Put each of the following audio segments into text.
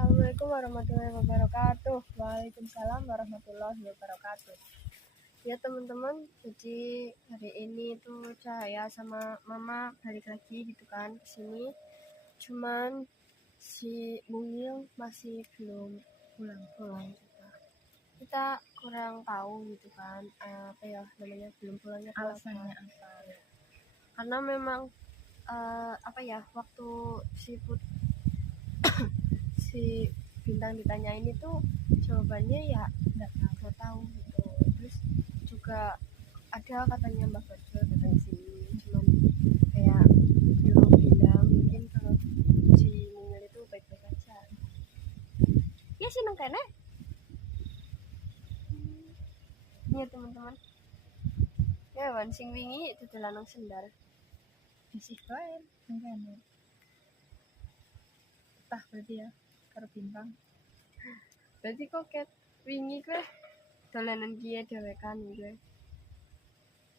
Assalamualaikum warahmatullahi wabarakatuh. Waalaikumsalam warahmatullahi wabarakatuh. Ya teman-teman, jadi hari ini tuh Cahaya sama Mama balik lagi gitu kan ke sini. Cuman si Mungil masih belum pulang juga. Kita kurang tahu gitu kan, apa ya namanya, belum pulangnya alasannya apa? Karena memang apa ya, waktu si Bintang ditanyain itu jawabannya ya nggak tahu gitu. Terus juga ada katanya Mbak Bajo datang sini, cuman kayak nyuruh bilang mungkin kalau si Mungil itu baik-baik aja. Ya sih nang kene. Ya teman-teman, ya wan sing wingi dodolan nang sendal. Isih bae mengkene. Tah berarti ya karo Bintang. Berarti kok ket wingi kowe dolanan kiye dhewekan kowe.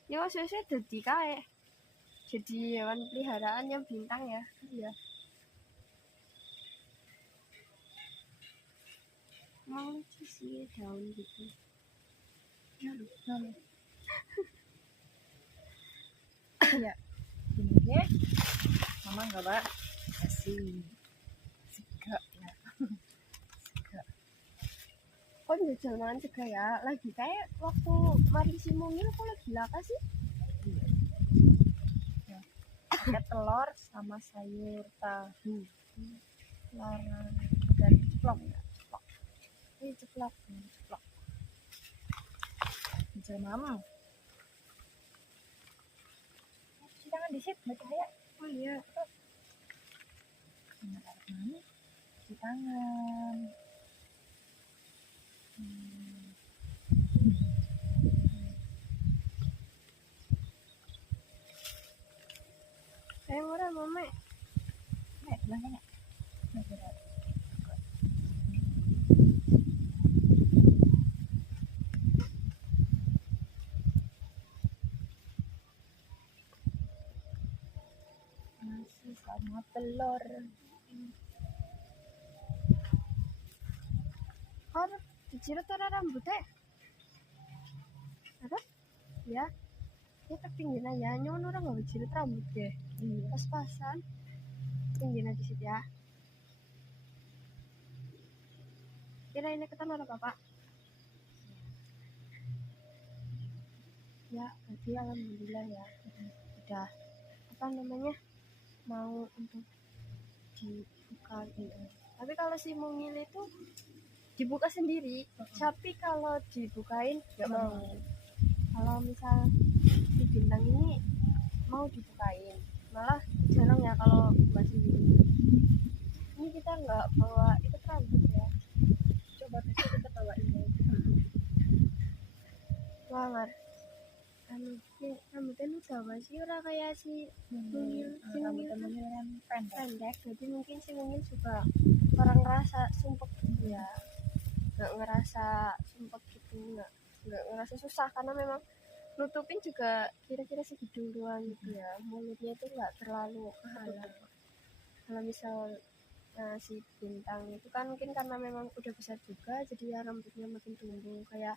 Ya wis dadi kae. Jadi hewan peliharaannya Bintang ya. Iya. Emang lucu sih daun gitu. Ya, ya. Gini deh. Mama enggak, Pak. Kasih. Sega ya. Sega. Kok njajal mangan sega ya? Lagi kayak waktu mari si Mungil kok lagi laka sih? Iya. Ya. Ada telur sama sayur tahu. Larang Dan ceplok ya. Ceplok. ini ceplok. Ceplok. Bisa Mama. Cuci tangan di situ ya. Oh iya. Mana cuci tangan. Saya murah mama. Belakangnya. Nasi sama telur. Harus diciret ora rambutnya. Ada? Ya. Ya kepingin aja, nyon orang nggak berciret rambut deh. Iya. Pas-pasan. Pingin di situ ya. Kira ini ketan ada Bapak? Ya, berarti alhamdulillah ya. Udah apa namanya? Mau untuk dibuka gitu. Tapi kalau si Mungil itu dibuka sendiri, tapi kalau dibukain nggak mau. Kalau misal si Bintang ini mau dibukain, malah jarang ya kalau buka sendiri. Ini kita nggak bawa ikat rambut ya. Coba besok kita bawain ya. Wangar. Rambutnya lu sama sih ora kayak si Mungil. Si Mungil kan pendek, jadi mungkin si Mungil juga orang ngerasa sumpek gitu ya. Nggak ngerasa sumpek gitu, nggak ngerasa susah karena memang nutupin juga kira-kira segitu doang gitu ya. Mulutnya itu nggak terlalu kehalang. Kalau misal si Bintang itu kan mungkin karena memang udah besar juga, jadi ya rambutnya makin tumbuh kayak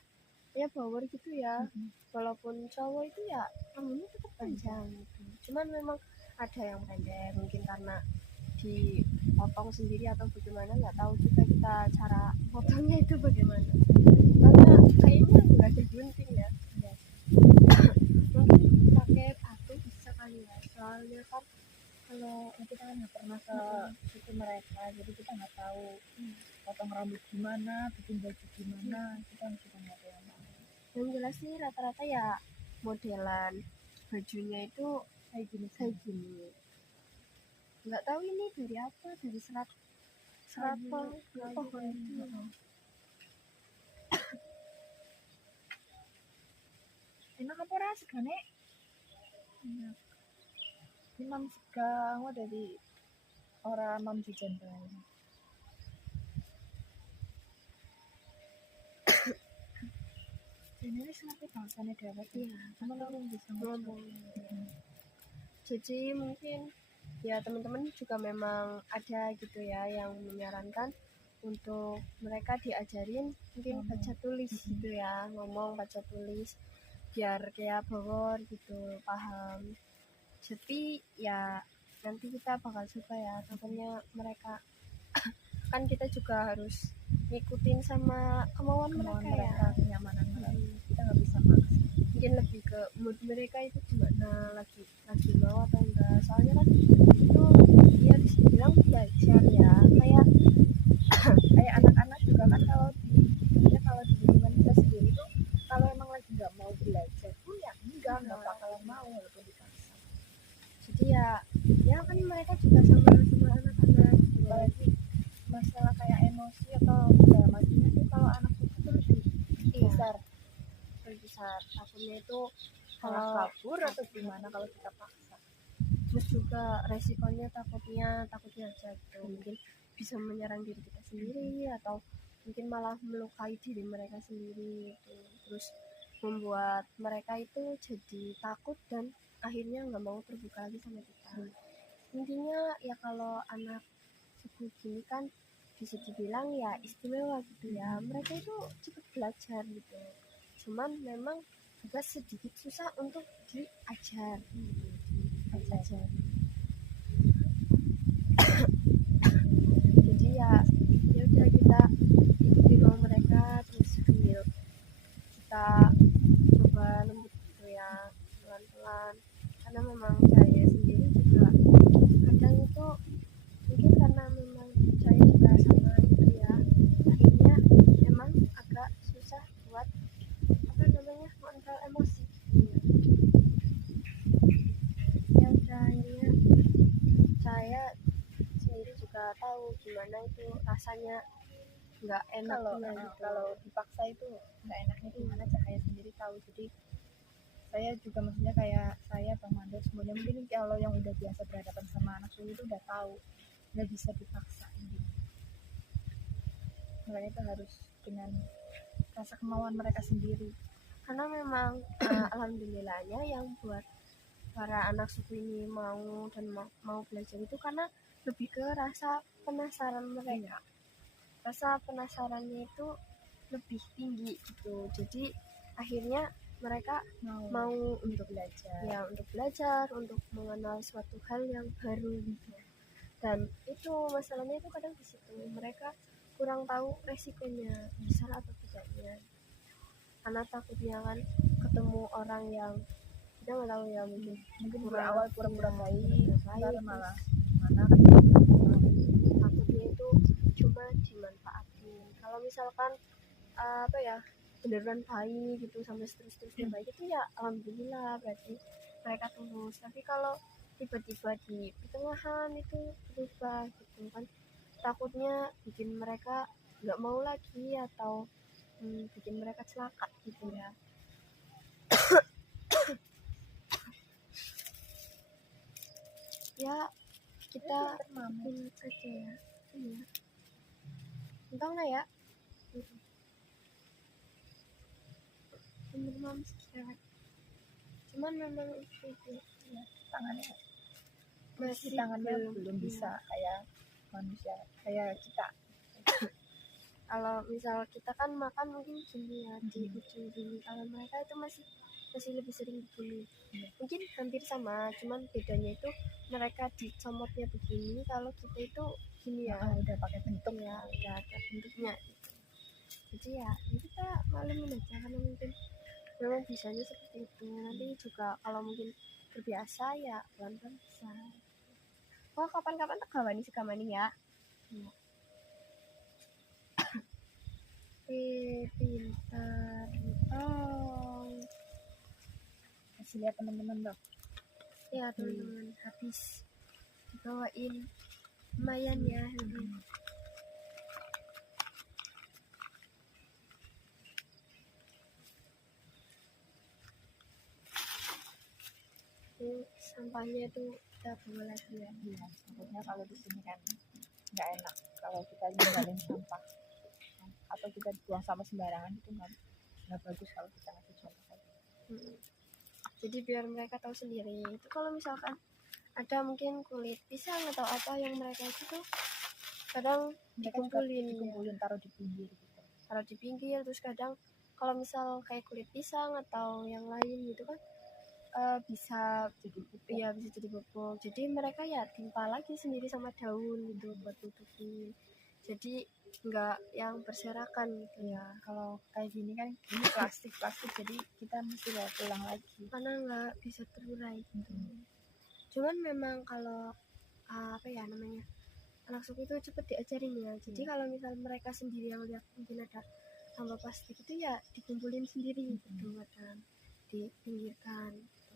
ya power gitu ya. Walaupun cowok itu ya rambutnya tetap panjang gitu. Cuman memang ada yang pendek, mungkin karena dipotong sendiri atau bagaimana, nggak tahu juga kita cara potongnya itu bagaimana. Karena kayaknya nggak ada gunting ya. Mungkin pakai batu bisa kali ya. Soalnya kan kalau kita kan nggak pernah ke situ mereka, jadi kita nggak tahu potong rambut gimana, bikin baju gimana, kita nggak tahu. Yang jelas sih rata-rata ya modelan bajunya itu kayak gini. Nggak tahu ini dari apa, dari serat pohon itu. Enak apa ora segane? Enak. Imam sega mau dari orang mam jajan bae. Ini sampai bahasannya dewek ya, cuma orang bisa ngomong. Jadi mungkin ya teman-teman juga memang ada gitu ya yang menyarankan untuk mereka diajarin mungkin baca tulis gitu ya, ngomong baca tulis biar kayak bawor gitu, paham. Tapi ya nanti kita bakal coba ya, takutnya mereka kan kita juga harus ngikutin sama kemauan mereka ya, kenyamanan mereka. Kita nggak bisa maksa. mungkin lebih ke mood mereka itu gimana, lagi mau atau enggak. Soalnya kan itu dia bisa bilang belajar ya, Kayak anak-anak juga kan kalau di lingkungan kita sendiri tuh kalau emang lagi nggak mau belajar tuh ya nggak bakalan mau walaupun dipaksa. jadi ya kan mereka juga sama anak-anak gitu. Apalagi masalah kayak emosi atau segala macamnya tuh kalau anak itu tuh lebih besar takutnya itu kalau kalau kabur atau gimana kalau kita paksa. terus juga resikonya takutnya jatuh, mungkin bisa menyerang diri kita sendiri atau mungkin malah melukai diri mereka sendiri gitu. Terus membuat mereka itu jadi takut dan akhirnya nggak mau terbuka lagi sama kita. Intinya ya kalau anak suku gini kan bisa dibilang ya istimewa gitu ya, mereka itu cepat belajar gitu, cuman memang agak sedikit susah untuk diajar. Jadi ya udah kita ikuti mau mereka, terus sambil kita coba lembut gitu ya, pelan-pelan, karena memang saya sendiri juga kadang itu mungkin karena memang saya juga sama gitu ya, akhirnya emang agak susah buat kontrol emosi. Ya udah akhirnya saya sendiri juga tahu gimana itu rasanya nggak enaknya gitu. Kalau dipaksa itu nggak enaknya gimana, Cahaya sendiri tahu. Jadi saya juga maksudnya kayak saya Bang Mando semuanya mungkin kalau yang udah biasa berhadapan sama anak sulung itu udah tahu nggak bisa dipaksa gitu. Makanya itu harus dengan rasa kemauan mereka sendiri, karena memang alhamdulillahnya yang buat para anak suku ini mau mau belajar itu karena lebih ke rasa penasaran mereka. Rasa penasarannya itu lebih tinggi gitu, jadi akhirnya mereka mau untuk belajar. Ya, untuk belajar, untuk mengenal suatu hal yang baru gitu. Dan itu masalahnya itu kadang di situ, mereka kurang tahu resikonya besar atau tidaknya, karena takutnya kan ketemu orang yang kita nggak tahu ya, mungkin berawal pura-pura baik, ntar malah mana takutnya itu cuma dimanfaatin. Kalau misalkan apa ya, beneran baik gitu sampai seterusnya baik itu ya alhamdulillah, berarti mereka tulus. Tapi kalau tiba-tiba di pertengahan itu berubah gitu kan, takutnya bikin mereka nggak mau lagi atau bikin mereka celaka gitu ya. Ya kita ikutin aja ya. Iya. Entah lah ya. Bener mams cewek. Cuman memang itu ya, tangannya masih belum bisa kayak manusia kayak kita. Kalau misal kita kan makan mungkin gini ya, di ujung gini, kalau mereka itu masih lebih sering begini. Mungkin hampir sama, cuman bedanya itu mereka dicomotnya begini, kalau kita itu gini ya, udah pakai bentuk ya, udah ada bentuknya gitu. Jadi ya kita maklumin aja, karena mungkin memang bisanya seperti itu. Nanti juga kalau mungkin terbiasa ya pelan-pelan bisa. Oh, kapan-kapan tak gawani segamani ya. Pintar. Kasih lihat teman-teman dong. Ya teman-teman, habis dibawain lumayan ya. Sampahnya itu kita bawa lagi ya. Iya, takutnya kalau di sini kan nggak enak kalau kita ninggalin sampah atau kita buang sampah sembarangan, itu nggak bagus kalau kita ngasih contoh. Jadi biar mereka tahu sendiri itu, kalau misalkan ada mungkin kulit pisang atau apa yang mereka itu tuh kadang mereka juga dikumpulin, dikumpulin taruh di pinggir gitu. taruh di pinggir. Terus kadang kalau misal kayak kulit pisang atau yang lain gitu kan bisa Jadi pupuk. ya bisa jadi pupuk. Jadi mereka ya timpa lagi sendiri sama daun gitu buat tutupin, jadi nggak yang berserakan gitu ya. Kalau kayak gini kan ini plastik jadi kita mesti bawa pulang lagi Karena nggak bisa terurai gitu. Cuman memang kalau apa ya namanya, anak suku itu cepet diajarin ya. Jadi kalau misal mereka sendiri yang lihat mungkin ada sampah plastik itu ya dikumpulin sendiri gitu, kadang dipinggirkan gitu.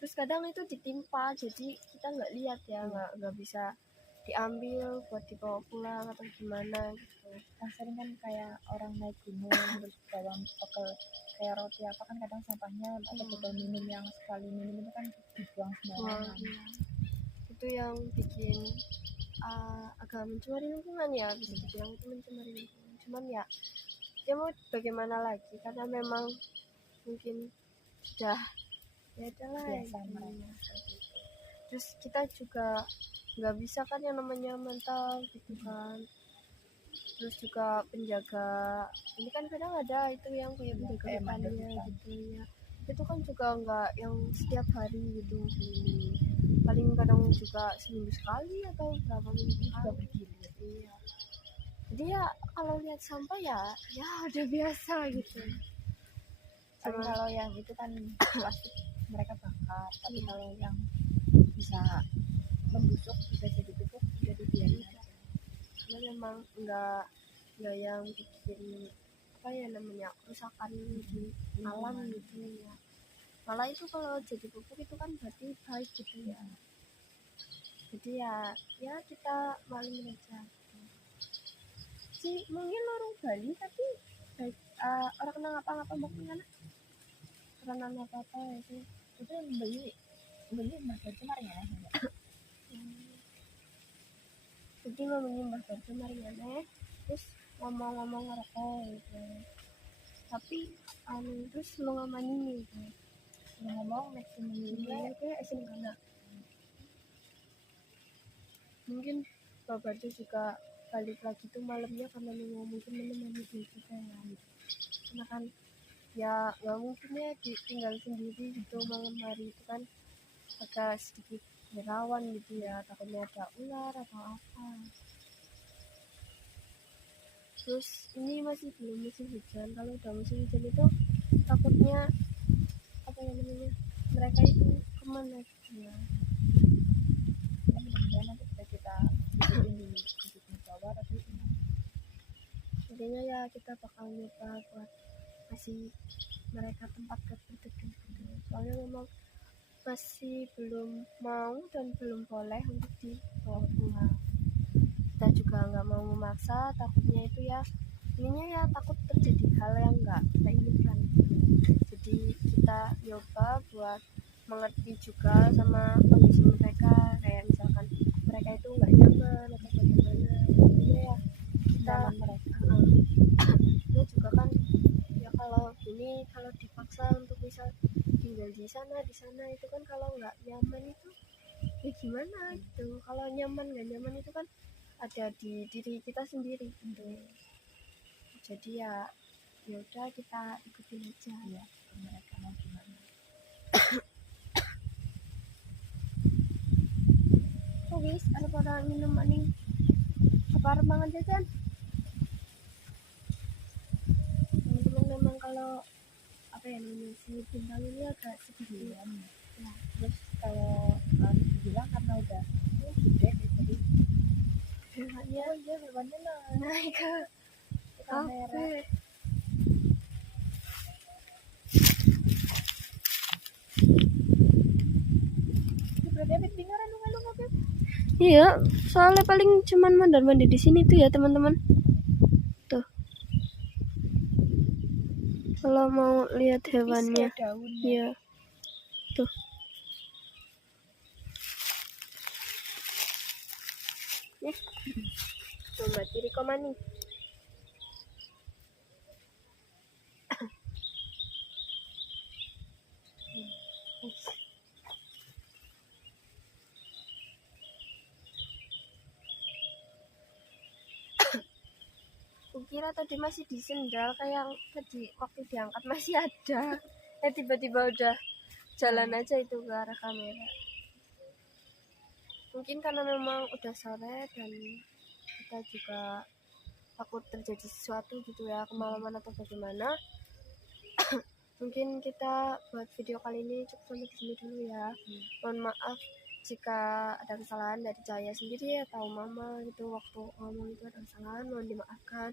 Terus kadang itu ditimpa, jadi kita nggak lihat ya, nggak bisa diambil buat dibawa pulang atau gimana gitu. Kan sering kan kayak orang naik gunung terus bawa bekal kayak roti apa kan kadang sampahnya atau botol minum yang sekali minum itu kan dibuang sembarangan. Iya. Itu yang bikin agak mencemari lingkungan ya, bisa dibilang itu mencemari lingkungan. Cuman ya mau bagaimana lagi, karena memang mungkin sudah ya adalah Biasa ya. mereka. Terus kita juga nggak bisa kan yang namanya mental gitu kan. Terus juga penjaga ini kan kadang ada itu yang kayak penjaga hutannya gitu ya, itu kan juga nggak yang setiap hari gitu, paling kadang juga seminggu sekali atau berapa minggu juga sekali. bergilir. Iya, jadi ya kalau lihat sampah ya udah biasa gitu. Tapi kalau yang itu kan plastik mereka bakar, tapi kalau yang bisa membusuk bisa jadi pupuk jadi biarin aja. Karena memang nggak yang bikin apa ya namanya kerusakan di alam gitu ya. Malah itu kalau jadi pupuk itu kan berarti baik gitu ya. Jadi ya kita malumin aja gitu. Si mungkin orang Bali tapi baik, orang kena ngapa-ngapa mau kemana? Karena apa-apa itu yang beli Mbak Barjo kemarin ya. Jadi ngomongin Mbah Barjo Mariana, terus ngomong-ngomong ngerokok gitu. Tapi terus lo ngamani gitu. Ngomong maximum ini kayak asin kena. Mungkin Mbah Barjo juga balik lagi tuh malamnya karena mungkin menemani dia juga ya. Karena kan ya nggak mungkin ya tinggal sendiri gitu malam hari itu kan agak sedikit rawan gitu ya, takutnya ada ular atau apa. Terus ini masih belum musim hujan, kalau udah musim hujan itu takutnya apa yang namanya mereka itu kemana gitu ya. mudah-mudahan nanti bisa kita bikin di bawah tapi Intinya ya kita bakal nyoba buat kasih mereka tempat berteduh gitu. Soalnya memang masih belum mau dan belum boleh untuk dibawa pulang. Kita juga nggak mau memaksa, takutnya itu ya ininya ya takut terjadi hal yang nggak kita inginkan. Jadi kita nyoba buat mengerti juga sama kondisi mereka, kayak misalkan mereka itu nggak nyaman atau bagaimana. Intinya ya kita mereka kita juga kan ya kalau dipaksa untuk misal tinggal di sana itu kan kalau nggak nyaman itu ya gimana gitu. Kalau nyaman nggak nyaman itu kan ada di diri kita sendiri gitu. Jadi ya udah kita ikutin aja ya mereka mau gimana. Oh guys, ada pada minum maning apa banget jajan. Teman-teman memang kalau apa ya namanya si bintang ini agak sedikit ya. Terus kalau dibilang karena udah gede jadi hewannya hewannya naik ke kafe. David bingaran lu ngapain? Iya, soalnya paling cuman mandi di sini tuh ya teman-teman. Tuh. Kalau mau lihat hewannya. Iya. Tuh. Nih. Coba tiri komani. kukira tadi masih di sendal kayak yang tadi waktu diangkat masih ada. Tiba-tiba udah jalan aja itu ke arah kamera. Mungkin karena memang udah sore dan kita juga takut terjadi sesuatu gitu ya, kemalaman atau bagaimana. Mungkin kita buat video kali ini cukup sampai di sini dulu ya. Mohon maaf jika ada kesalahan dari saya sendiri atau mama gitu, waktu ngomong itu ada kesalahan, mohon dimaafkan.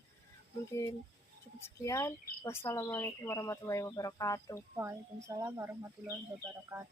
Mungkin cukup sekian. Wassalamualaikum warahmatullahi wabarakatuh. Waalaikumsalam warahmatullahi wabarakatuh.